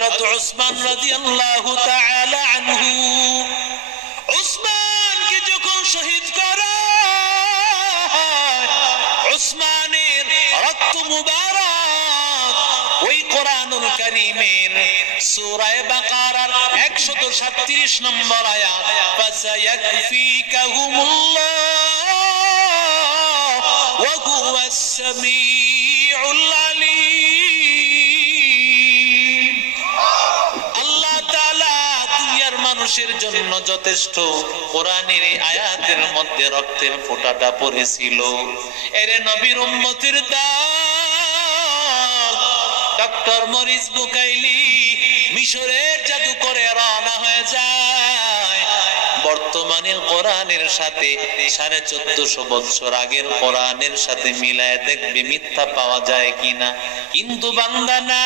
হযরত উসমান রাদিয়াল্লাহু তাআলা আনহু, উসমানকে যখন শহীদ করা হয়, উসমানের রক্ত মুবারক ওই কোরআনুল কারীমের সূরা বাকারার 137 নম্বর আয়াত, ফাসায়াকফিকাহুমুল্লাহ ওয়া হুয়াস সামিউল আলীম। আল্লাহ তাআলা দুনিয়ার মানুষের জন্য যথেষ্ট। কোরআনের এই আয়াতের মধ্যে রক্তের ফোঁটাটা পড়েছিল। এরে নবীর উম্মতের দল ডক্টর মরিস বুকাইলি মিশরের জাদু করে রওনা হয়ে যায়। বর্তমানের কোরআনের সাথে 1450 বছর আগের কোরআনের সাথে মিলায় দেখবে মিথ্যা পাওয়া যায় কিনা। কিন্তু বান্দা না